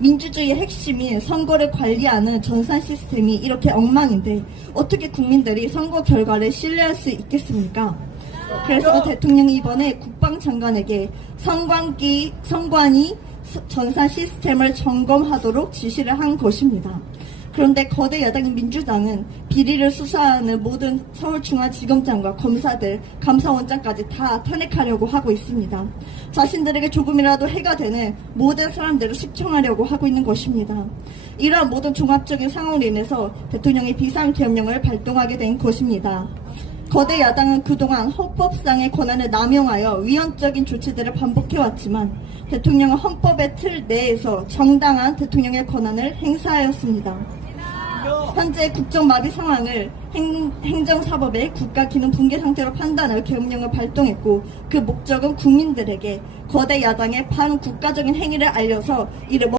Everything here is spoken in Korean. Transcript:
민주주의의 핵심인 선거를 관리하는 전산 시스템이 이렇게 엉망인데 어떻게 국민들이 선거 결과를 신뢰할 수 있겠습니까? 그래서 대통령이 이번에 국방장관에게 선관기, 선관위 서- 전산 시스템을 점검하도록 지시를 한 것입니다. 그런데 거대 야당인 민주당은 비리를 수사하는 모든 서울중앙지검장과 검사들, 감사원장까지 다 탄핵하려고 하고 있습니다. 자신들에게 조금이라도 해가 되는 모든 사람들을 숙청하려고 하고 있는 것입니다. 이러한 모든 종합적인 상황으로 인해서 대통령이 비상계엄령을 발동하게 된 것입니다. 거대 야당은 그동안 헌법상의 권한을 남용하여 위헌적인 조치들을 반복해왔지만 대통령은 헌법의 틀 내에서 정당한 대통령의 권한을 행사하였습니다. 현재 국정 마비 상황을 행, 행정사법의 국가 기능 붕괴 상태로 판단하여 계엄령을 발동했고 그 목적은 국민들에게 거대 야당의 반국가적인 행위를 알려서 이를